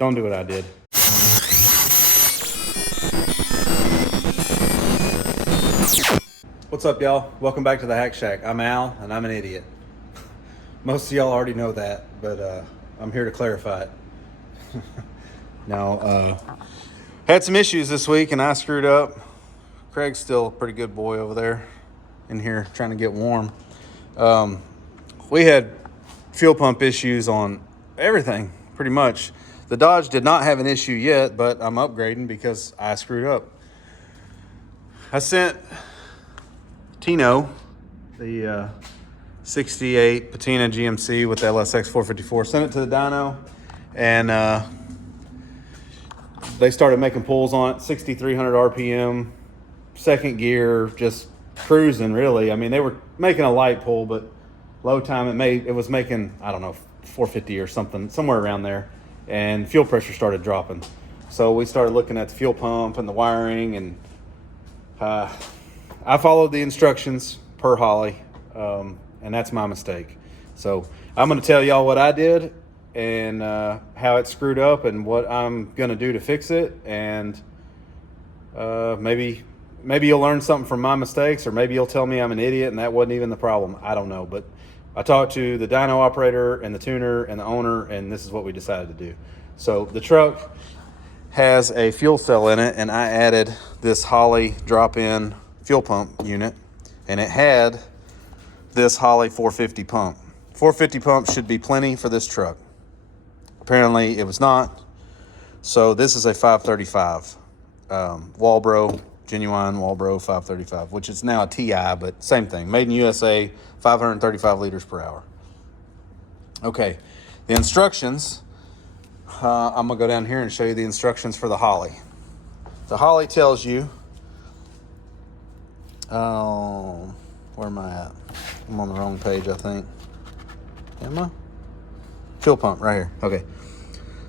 Don't do what I did. What's up, y'all? Welcome back to the Hack Shack. I'm Al, and I'm an idiot. Most of y'all already know that, but I'm here to clarify it. Now, had some issues this week, and I screwed up. Craig's still a pretty good boy over there in here trying to get warm. We had fuel pump issues on everything, pretty much. The Dodge did not have an issue yet, but I'm upgrading because I screwed up. I sent Tino the 68 Patina GMC with the LSX 454, sent it to the dyno, and they started making pulls on it, 6,300 RPM, second gear, just cruising, really. I mean, they were making a light pull, but low time, it was making, I don't know, 450 or something, somewhere around there, and fuel pressure started dropping. So we started looking at the fuel pump and the wiring, and I followed the instructions per Holley, and that's my mistake. So I'm going to tell y'all what I did and how it screwed up and what I'm going to do to fix it. And maybe you'll learn something from my mistakes, or maybe you'll tell me I'm an idiot and that wasn't even the problem. I don't know. But I talked to the dyno operator and the tuner and the owner, and this is what we decided to do. So the truck has a fuel cell in it, and I added this Holley drop-in fuel pump unit, and it had this Holley 450 pump. 450 pump should be plenty for this truck. Apparently it was not. So this is a 535 Walbro, genuine Walbro 535, which is now a TI, but same thing, made in USA, 535 liters per hour. Okay, the instructions, I'm gonna go down here and show you the instructions for the Holley. The Holley tells you, where am I at? I'm on the wrong page, I think. Am I? Fuel pump, right here. Okay.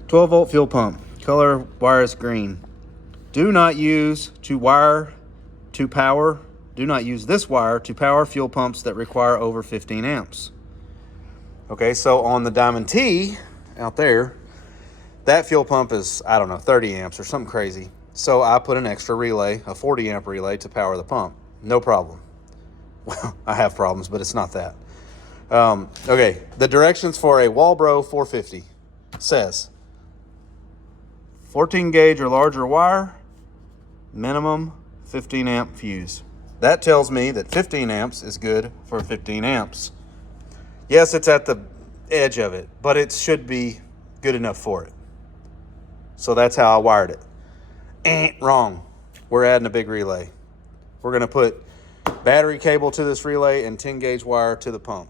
12 volt fuel pump. Color wire is green. Do not use this wire to power fuel pumps that require over 15 amps. Okay, so on the Diamond T out there, that fuel pump is, I don't know, 30 amps or something crazy. So I put an extra relay, a 40 amp relay, to power the pump. No problem. Well, I have problems, but it's not that. Okay, the directions for a Walbro 450 says 14 gauge or larger wire, minimum 15 amp fuse. That tells me that 15 amps is good for 15 amps. Yes, it's at the edge of it, but it should be good enough for it. So that's how I wired it. Wrong. We're adding a big relay. We're going to put battery cable to this relay and 10 gauge wire to the pump.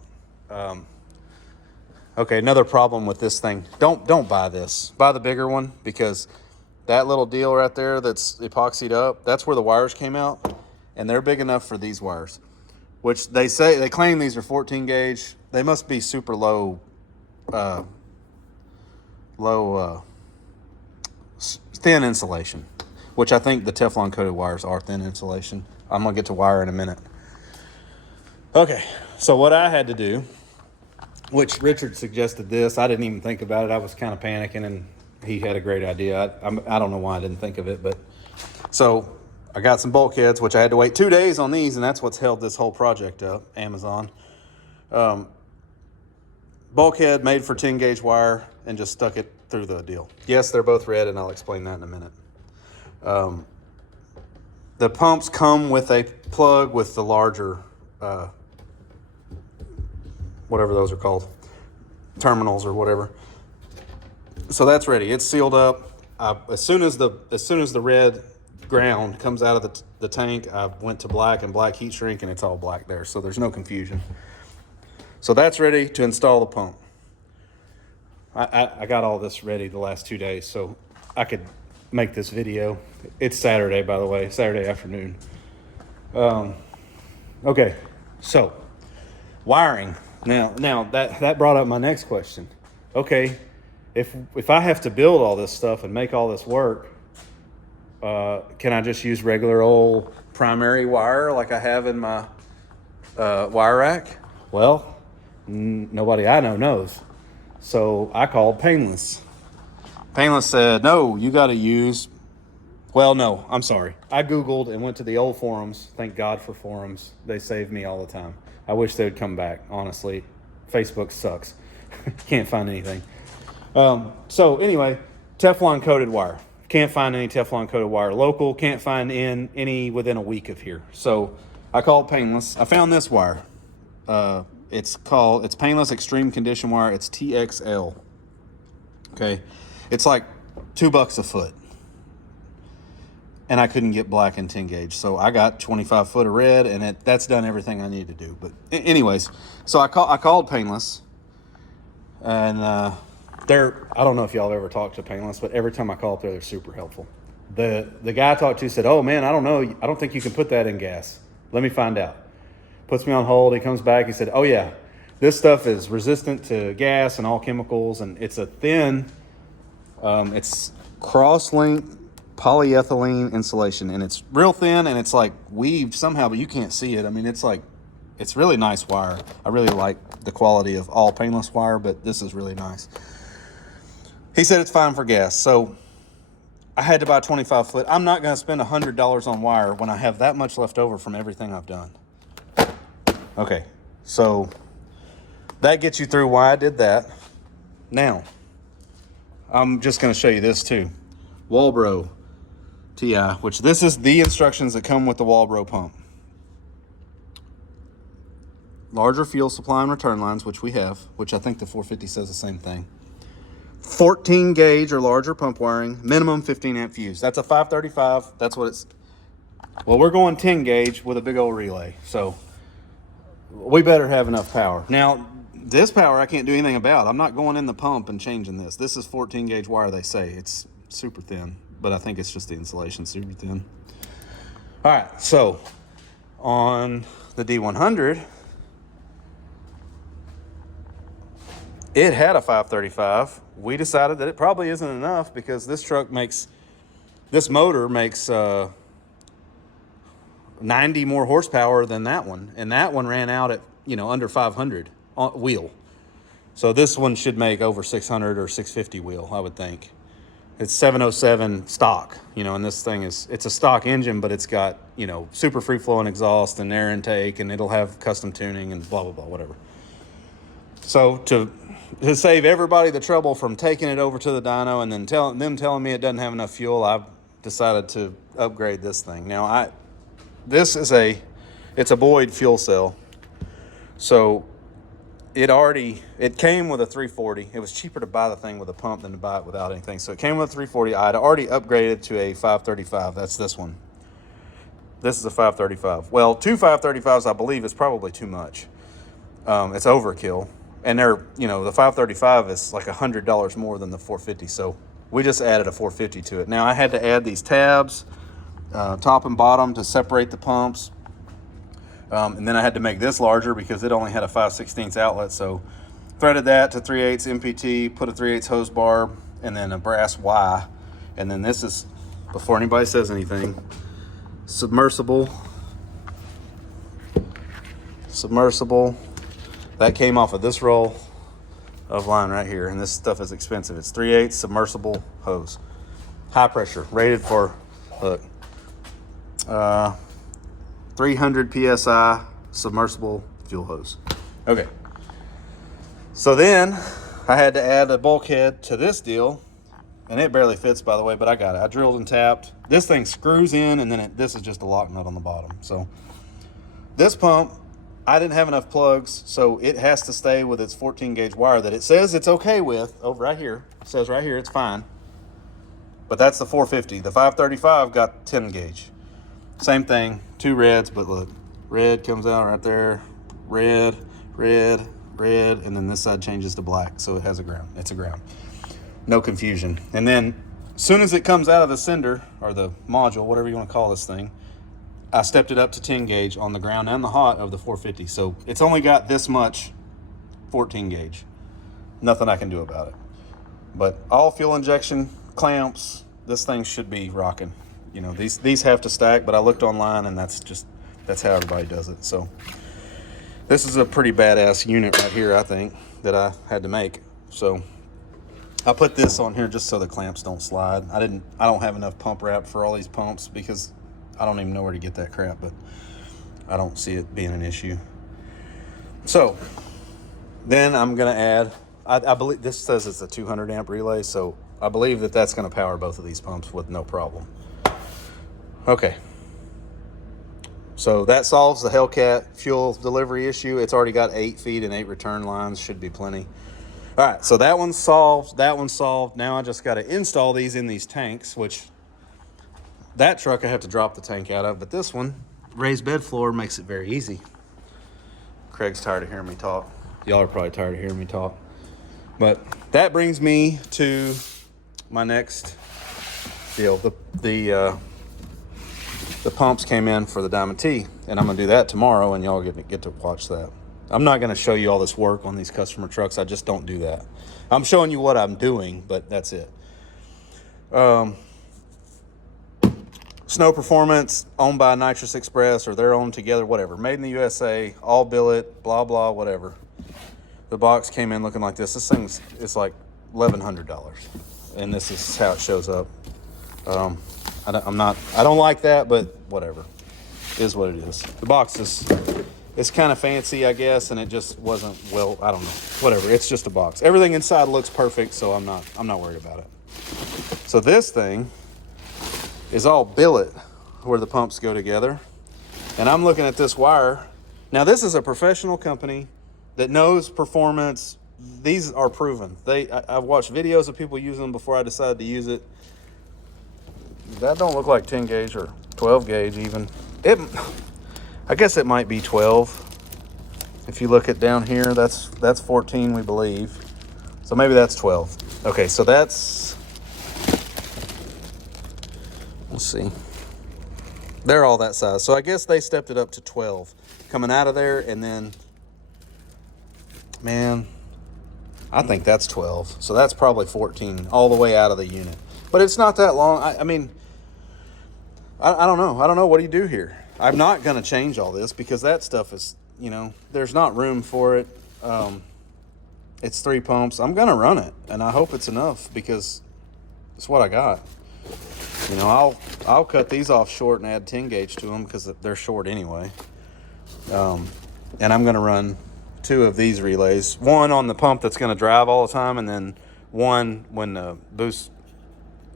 Okay, another problem with this thing. Don't buy this. Buy the bigger one, because that little deal right there that's epoxied up, that's where the wires came out, and they're big enough for these wires, which they claim these are 14 gauge. They must be super low thin insulation, which I think the Teflon coated wires are thin insulation. I'm gonna get to wire in a minute. Okay, so what I had to do, which Richard suggested this, I didn't even think about it. I was kind of panicking, and he had a great idea. I don't know why I didn't think of it, but so I got some bulkheads, which I had to wait 2 days on these, and that's what's held this whole project up, Amazon. Bulkhead made for 10 gauge wire, and just stuck it through the deal. Yes, they're both red, and I'll explain that in a minute. The pumps come with a plug with the larger, whatever those are called, terminals or whatever. So that's ready. It's sealed up. As soon as the red ground comes out of the tank, I went to black and black heat shrink, and it's all black there. So there's no confusion. So that's ready to install the pump. I got all this ready the last 2 days, so I could make this video. It's Saturday, by the way, Saturday afternoon. Okay, so wiring. Now that brought up my next question. Okay, if I have to build all this stuff and make all this work, can I just use regular old primary wire like I have in my wire rack? Well, nobody I know knows. So I called Painless. Painless said, no, you got to use. Well, no, I'm sorry. I Googled and went to the old forums. Thank God for forums. They save me all the time. I wish they would come back, honestly. Facebook sucks. Can't find anything. So anyway, Teflon coated wire. Can't find any Teflon coated wire local. Can't find any within a week of here. So I called Painless. I found this wire. It's Painless Extreme Condition Wire. It's TXL. Okay. It's like $2 a foot. And I couldn't get black and 10 gauge. So I got 25 foot of red, and that's done everything I need to do. But anyways, so I called Painless, and I don't know if y'all have ever talked to Painless, but every time I call up there, they're super helpful. The guy I talked to said, oh man, I don't know. I don't think you can put that in gas. Let me find out. Puts me on hold. He comes back. He said, oh yeah, this stuff is resistant to gas and all chemicals, and it's a thin, it's cross-linked polyethylene insulation, and it's real thin, and it's like weaved somehow, but you can't see it. I mean, it's really nice wire. I really like the quality of all Painless wire, but this is really nice. He said it's fine for gas, so I had to buy 25 foot. I'm not going to spend $100 on wire when I have that much left over from everything I've done. Okay, so that gets you through why I did that. Now, I'm just going to show you this too. Walbro TI, which this is the instructions that come with the Walbro pump. Larger fuel supply and return lines, which we have, which I think the 450 says the same thing. 14 gauge or larger pump wiring, minimum 15 amp fuse. That's a 535. That's what it's. Well, we're going 10 gauge with a big old relay, so we better have enough power. Now, this power I can't do anything about. I'm not going in the pump and changing this. This is 14 gauge wire, they say. It's super thin, but I think it's just the insulation super thin. All right, so on the D100, it had a 535. We decided that it probably isn't enough because this motor makes 90 more horsepower than that one, and that one ran out at under 500 wheel. So this one should make over 600 or 650 wheel, I would think. It's 707 stock, and this thing it's a stock engine, but it's got, super free flowing exhaust and air intake, and it'll have custom tuning and blah, blah, blah, whatever. So to save everybody the trouble from taking it over to the dyno and then telling me it doesn't have enough fuel, I've decided to upgrade this thing. Now, it's a Boyd fuel cell. So it came with a 340. It was cheaper to buy the thing with a pump than to buy it without anything. So it came with a 340. I had already upgraded to a 535. That's this one. This is a 535. Well, two 535s, I believe, is probably too much. It's overkill. And the 535 is like $100 more than the 450. So we just added a 450 to it. Now I had to add these tabs, top and bottom, to separate the pumps. And then I had to make this larger because it only had a 5/16 outlet. So threaded that to 3/8 MPT, put a 3/8 hose barb, and then a brass Y. And then this is, before anybody says anything, submersible. That came off of this roll of line right here. And this stuff is expensive. It's 3/8 submersible hose. High pressure, rated for, look, 300 PSI submersible fuel hose. Okay. So then I had to add a bulkhead to this deal, and it barely fits, by the way, but I got it. I drilled and tapped. This thing screws in, and then this is just a lock nut on the bottom. So this pump, I didn't have enough plugs, so it has to stay with its 14 gauge wire that it says it's okay with. Over right here, it says right here it's fine. But that's the 450. The 535 got 10 gauge. Same thing, two reds, but look, red comes out right there, red, red, red, and then this side changes to black, so it has a ground. It's a ground. No confusion. And then as soon as it comes out of the sender, or the module, whatever you want to call this thing, I stepped it up to 10 gauge on the ground and the hot of the 450. So it's only got this much 14 gauge. Nothing I can do about it. But all fuel injection clamps, this thing should be rocking. These have to stack, but I looked online, and that's how everybody does it. So this is a pretty badass unit right here, I think, that I had to make. So I put this on here just so the clamps don't slide. I don't have enough pump wrap for all these pumps because I don't even know where to get that crap, but I don't see it being an issue. So then I'm gonna add, I believe this says it's a 200 amp relay, so I believe that that's gonna power both of these pumps with no problem. Okay. So that solves the Hellcat fuel delivery issue. It's already got 8 feed and 8 return lines, should be plenty. All right, so that one's solved, that one's solved. Now I just gotta install these in these tanks, which that truck I have to drop the tank out of, but this one, raised bed floor, makes it very easy. Craig's tired of hearing me talk. Y'all are probably tired of hearing me talk. But that brings me to my next deal. The pumps came in for the Diamond T, and I'm gonna do that tomorrow, and y'all get to watch that. I'm not gonna show you all this work on these customer trucks. I just don't do that. I'm showing you what I'm doing, but that's it. Snow Performance, owned by Nitrous Express, or they're owned together, whatever. Made in the USA, all billet, blah, blah, whatever. The box came in looking like this. This thing's, it's like $1,100. And this is how it shows up. I don't like that, but whatever. It is what it is. The box is, it's kind of fancy, I guess, and it just wasn't, well, I don't know. Whatever, it's just a box. Everything inside looks perfect, so I'm not worried about it. So this thing is all billet where the pumps go together. And I'm looking at this wire. Now this is a professional company that knows performance. These are proven. I've watched videos of people using them before I decided to use it. That don't look like 10 gauge or 12 gauge even. I guess it might be 12. If you look at down here, that's 14, we believe. So maybe that's 12. Okay, so that's, let's see. They're all that size. So I guess they stepped it up to 12 coming out of there, and then, man, I think that's 12. So that's probably 14 all the way out of the unit. But it's not that long. I mean, I don't know. I don't know. What do you do here? I'm not going to change all this because that stuff is, you know, there's not room for it. It's 3 pumps. I'm going to run it, and I hope it's enough because it's what I got. You know, I'll cut these off short and add 10 gauge to them because they're short anyway. And I'm going to run 2 of these relays. One on the pump that's going to drive all the time, and then one when the boost.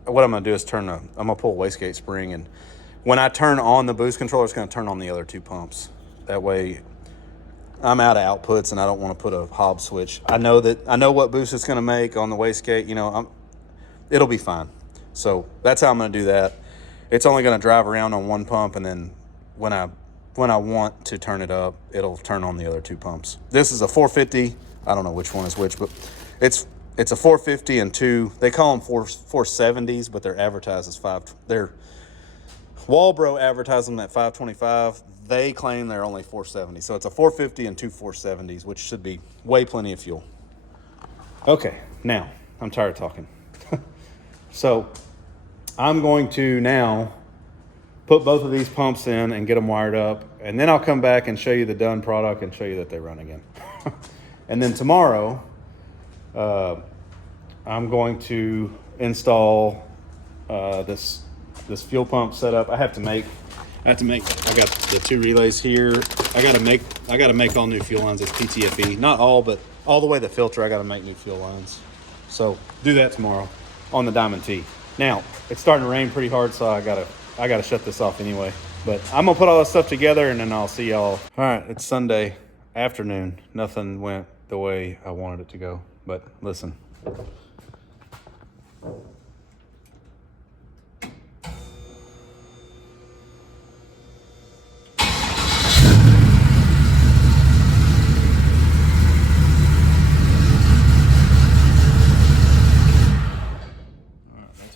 What I'm going to do is I'm going to pull a wastegate spring, and when I turn on the boost controller, it's going to turn on the other 2 pumps. That way I'm out of outputs and I don't want to put a Hobbs switch. I know what boost it's going to make on the wastegate. You know, it'll be fine. So that's how I'm going to do that. It's only going to drive around on 1 pump, and then when I want to turn it up, it'll turn on the other 2 pumps. This is a 450. I don't know which one is which, but it's a 450 and 2. They call them 470s, but they're advertised as 5. They're Walbro advertised them at 525. They claim they're only 470. So it's a 450 and 2 470s, which should be way plenty of fuel. Okay, now I'm tired of talking. So I'm going to now put both of these pumps in and get them wired up, and then I'll come back and show you the done product and show you that they run again. And then tomorrow, I'm going to install this fuel pump setup. I got the 2 relays here. I gotta make all new fuel lines. It's PTFE, not all, but all the way the filter. I gotta make new fuel lines. So do that tomorrow on the Diamond T. Now it's starting to rain pretty hard, so I gotta shut this off anyway. But I'm gonna put all this stuff together, and then I'll see y'all. All right, it's Sunday afternoon. Nothing went the way I wanted it to go, but listen.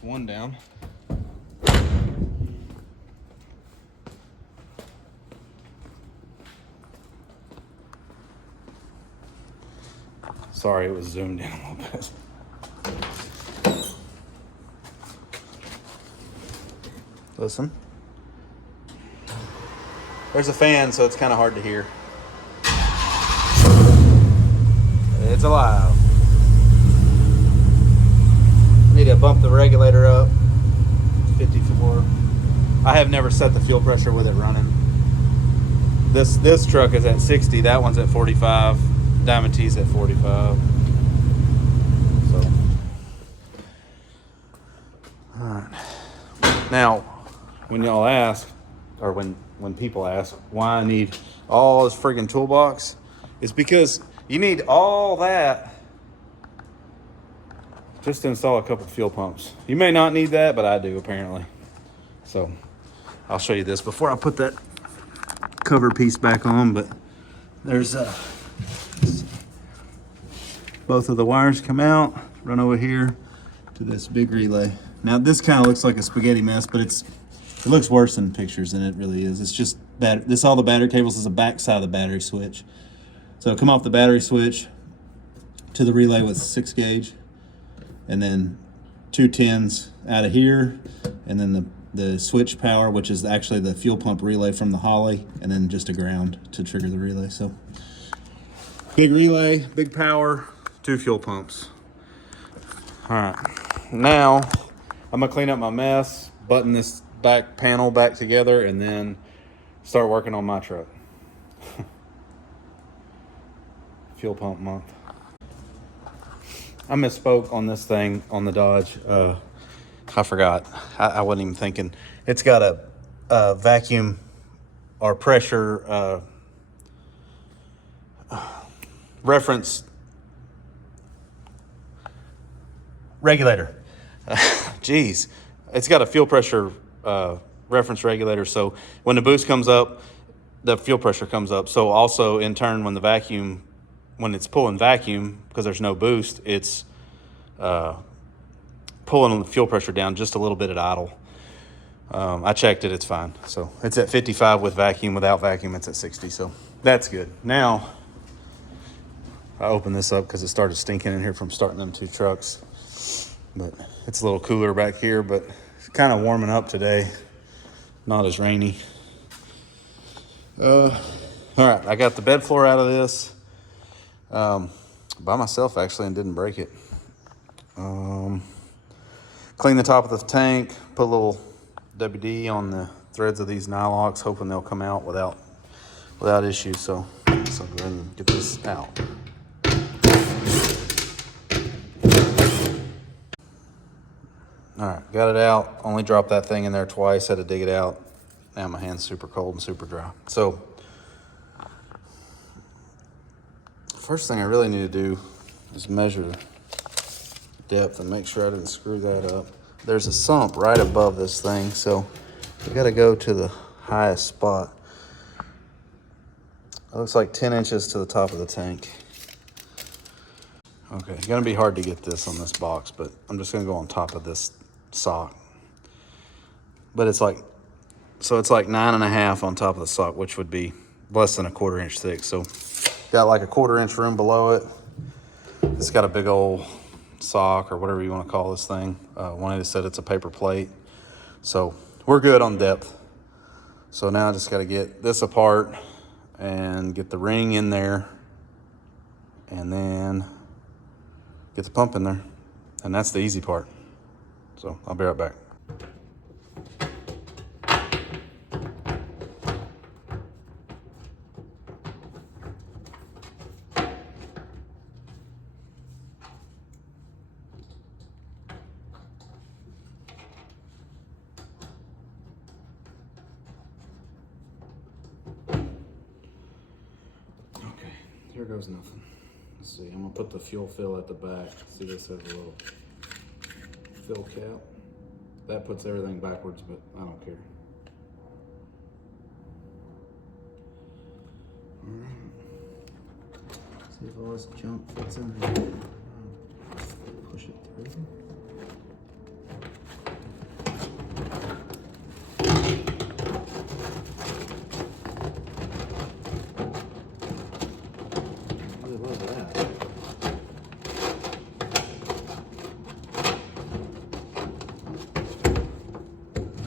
One down. Sorry, it was zoomed in a little bit. Listen. There's a fan, so it's kind of hard to hear. It's alive. Need to bump the regulator up. 54. I have never set the fuel pressure with it running. This truck is at 60. That one's at 45. Diamond T's at 45. So, all right. Now, when y'all ask, or when people ask why I need all this friggin' toolbox, it's because you need all that just to install a couple fuel pumps. You may not need that, but I do apparently. So I'll show you this before I put that cover piece back on, but there's both of the wires come out, run over here to this big relay. Now this kind of looks like a spaghetti mess, but it looks worse in pictures than it really is. It's just all the battery cables is the back side of the battery switch. So come off the battery switch to the relay with 6 gauge, and then 2 10s out of here, and then the switch power, which is actually the fuel pump relay from the Holley, and then just a ground to trigger the relay. So big relay, big power, 2 fuel pumps. All right, now I'm gonna clean up my mess, button this back panel back together, and then start working on my truck. Fuel pump month. I misspoke on this thing on the Dodge. I forgot. I wasn't even thinking. It's got a vacuum or pressure reference regulator. Geez, it's got a fuel pressure reference regulator. So when the boost comes up, the fuel pressure comes up. So also in turn, when it's pulling vacuum, because there's no boost, it's pulling the fuel pressure down just a little bit at idle. I checked it, it's fine. So it's at 55 with vacuum. Without vacuum, it's at 60. So that's good. Now, I opened this up because it started stinking in here from starting them 2 trucks. But it's a little cooler back here, but it's kind of warming up today. Not as rainy. All right, I got the bed floor out of this. By myself actually, and didn't break it. Clean the top of the tank, put a little WD on the threads of these nylocks, hoping they'll come out without issue. So I'll go ahead and get this out. All right, got it out. Only dropped that thing in there twice, had to dig it out. Now my hand's super cold and super dry. So first thing I really need to do is measure the depth and make sure I didn't screw that up. There's a sump right above this thing, so we got to go to the highest spot. It looks like 10 inches to the top of the tank. Okay, it's gonna be hard to get this on this box, but I'm just gonna go on top of this sock. But it's like 9.5 on top of the sock, which would be less than a 1/4 inch thick. So got like a 1/4 inch room below it. It's got a big old sock or whatever you want to call this thing. One of you said it's a paper plate. So we're good on depth. So now I just got to get this apart and get the ring in there and then get the pump in there. And that's the easy part. So I'll be right back. Here goes nothing. Let's see, I'm gonna put the fuel fill at the back. See, this has a little fill cap. That puts everything backwards, but I don't care. All right. See if all this junk fits in here. Push it through.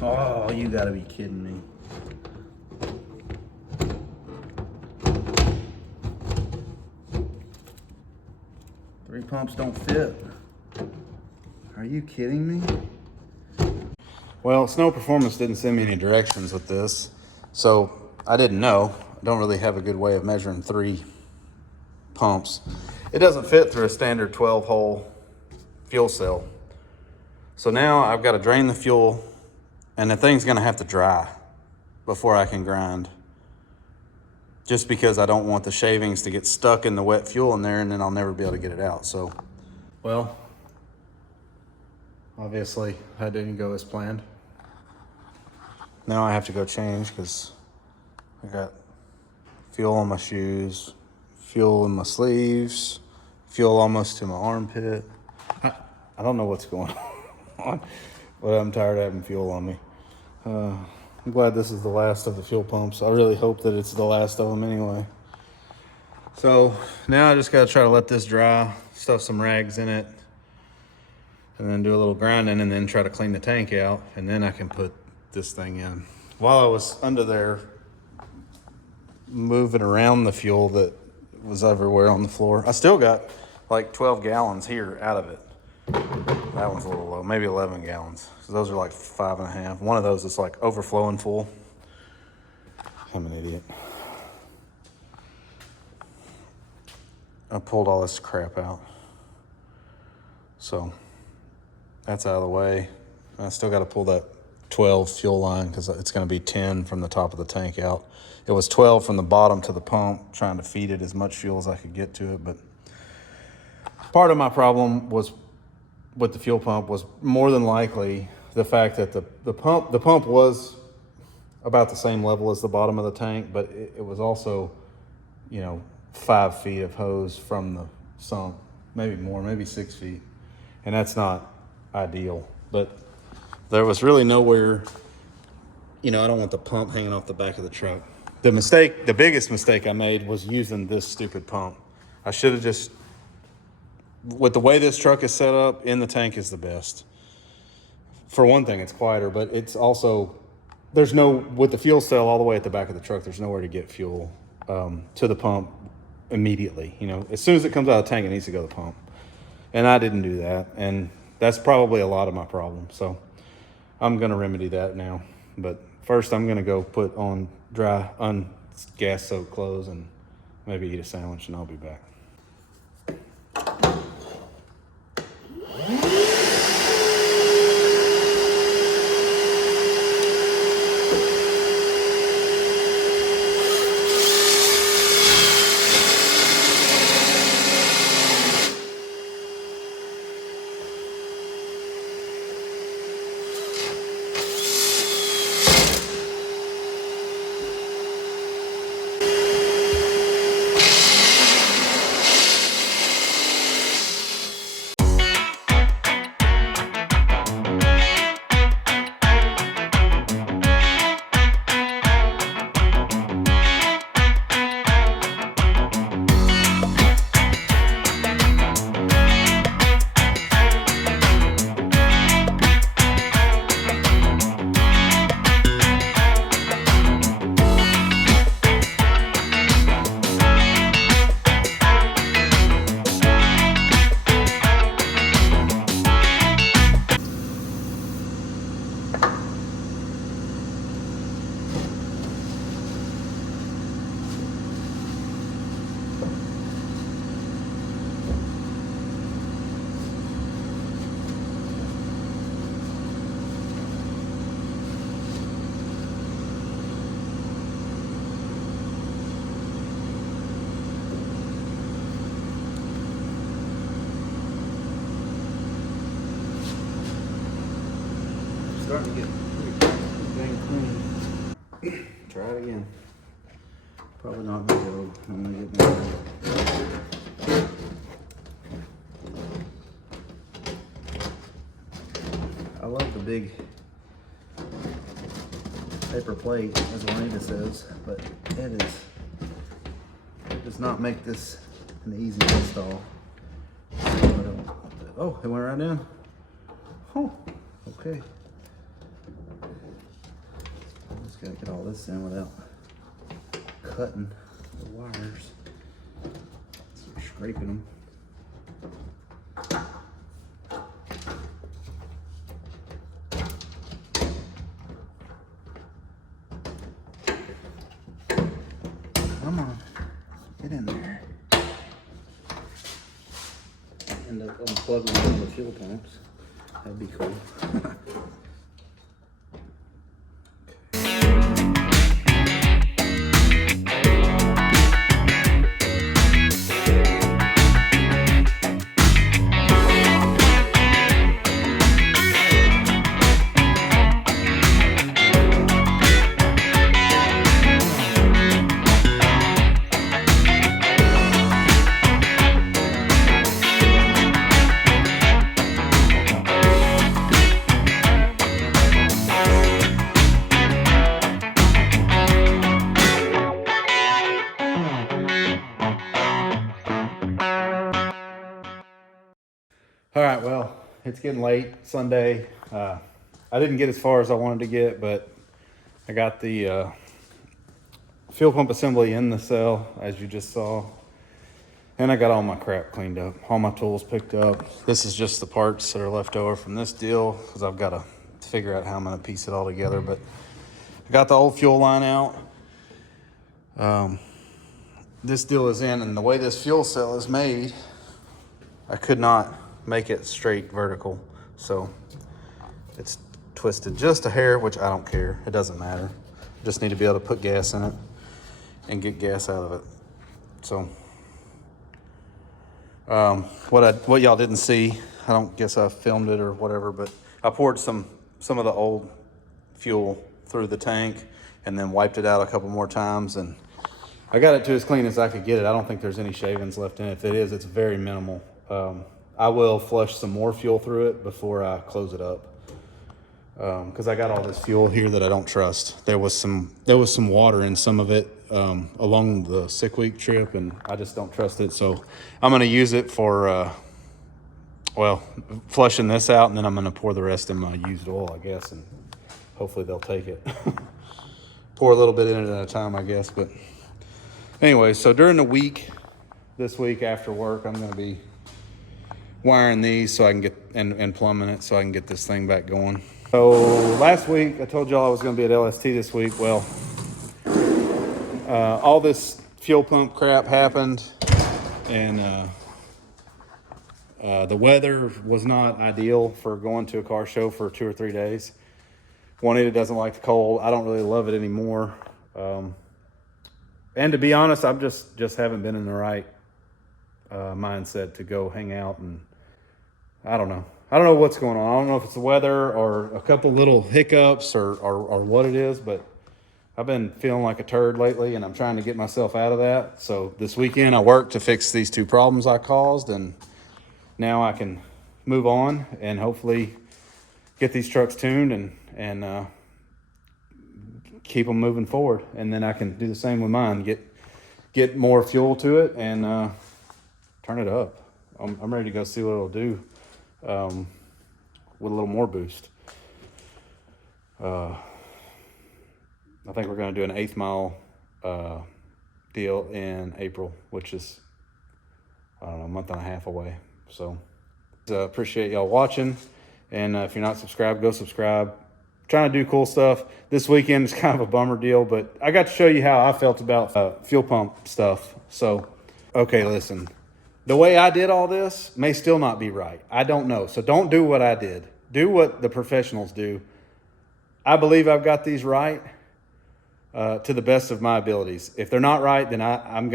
Oh, you gotta be kidding me. Three pumps don't fit. All Are you kidding me? Well, Snow Performance didn't send me any directions with this, so I didn't know. I don't really have a good way of measuring 3 pumps. It doesn't fit through a standard 12-hole fuel cell. So now I've got to drain the fuel, and the thing's gonna have to dry before I can grind. Just because I don't want the shavings to get stuck in the wet fuel in there, and then I'll never be able to get it out. So, well, obviously that didn't go as planned. Now I have to go change because I got fuel on my shoes, fuel in my sleeves, fuel almost to my armpit. I don't know what's going on, but I'm tired of having fuel on me. I'm glad this is the last of the fuel pumps. I really hope that it's the last of them anyway. So now I just gotta try to let this dry, stuff some rags in it, and then do a little grinding, and then try to clean the tank out, and then I can put this thing in. While I was under there moving around the fuel that was everywhere on the floor, I still got like 12 gallons here out of it. That one's a little low, maybe 11 gallons. So those are like 5.5. One of those is like overflowing full. I'm an idiot. I pulled all this crap out. So that's out of the way. I still got to pull that 12 fuel line because it's going to be 10 from the top of the tank out. It was 12 from the bottom to the pump, trying to feed it as much fuel as I could get to it. But part of my problem was with the fuel pump was more than likely the fact that the pump was about the same level as the bottom of the tank, but it was also, 5 feet of hose from the sump, maybe more, maybe 6 feet. And that's not ideal, but there was really nowhere, I don't want the pump hanging off the back of the truck. The biggest mistake I made was using this stupid pump. I should have just, with the way this truck is set up, in the tank is the best. For one thing, it's quieter, but it's also, with the fuel cell all the way at the back of the truck, there's nowhere to get fuel to the pump immediately. As soon as it comes out of the tank, it needs to go to the pump. And I didn't do that. And that's probably a lot of my problem. So I'm going to remedy that now. But first, I'm going to go put on dry, gas-soaked clothes and maybe eat a sandwich, and I'll be back. Starting to get pretty dang clean. Try it again. Probably not gonna go. I'm gonna get more. I love the big paper plate, as Juanita says, but it does not make this an easy install. Oh, it went right down. Oh, okay. Just gotta get all this in without cutting the wires. So we're scraping them. Come on. Get in there. End up unplugging one of the fuel pumps. That'd be cool. All right, well, it's getting late Sunday. I didn't get as far as I wanted to get, but I got the fuel pump assembly in the cell, as you just saw. And I got all my crap cleaned up, all my tools picked up. This is just the parts that are left over from this deal, because I've got to figure out how I'm going to piece it all together. But I got the old fuel line out. This deal is in, and the way this fuel cell is made, I could not make it straight vertical, so it's twisted just a hair, which I don't care. It doesn't matter. Just need to be able to put gas in it and get gas out of it. So what y'all didn't see, I don't guess I filmed it or whatever, but I poured some of the old fuel through the tank and then wiped it out a couple more times, and I got it to as clean as I could get it. I don't think there's any shavings left in it. If it is, it's very minimal. I will flush some more fuel through it before I close it up, because I got all this fuel here that I don't trust. There was some water in some of it along the sick week trip, and I just don't trust it. So I'm going to use it for flushing this out, and then I'm going to pour the rest in my used oil, I guess, and hopefully they'll take it. Pour a little bit in it at a time, I guess. But anyway, so during the week, this week after work, I'm going to be wiring these so I can get and plumbing it so I can get this thing back going. So last week I told y'all I was going to be at LST this week. Well, all this fuel pump crap happened, and the weather was not ideal for going to a car show for 2 or 3 days. Juanita doesn't like the cold. I don't really love it anymore. And to be honest, I'm just haven't been in the right mindset to go hang out, and I don't know what's going on. I don't know if it's the weather or a couple little hiccups or what it is, but I've been feeling like a turd lately, and I'm trying to get myself out of that. So this weekend I worked to fix these 2 problems I caused, and now I can move on and hopefully get these trucks tuned and keep them moving forward. And then I can do the same with mine, get more fuel to it and turn it up. I'm ready to go see what it'll do with a little more boost. I think we're going to do an 1/8 mile deal in April, which is, I don't know, a month and a half away. So appreciate y'all watching, and if you're not subscribed, go subscribe. Trying to do cool stuff. This weekend is kind of a bummer deal, but I got to show you how I felt about fuel pump stuff. So, okay, listen. The way I did all this may still not be right. I don't know. So don't do what I did. Do what the professionals do. I believe I've got these right to the best of my abilities. If they're not right, then I don't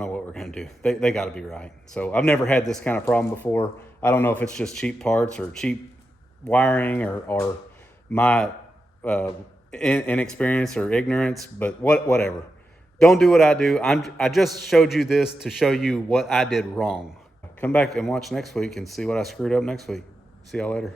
know what we're going to do. They got to be right. So I've never had this kind of problem before. I don't know if it's just cheap parts or cheap wiring or my inexperience or ignorance, but whatever. Don't do what I do. I just showed you this to show you what I did wrong. Come back and watch next week and see what I screwed up next week. See y'all later.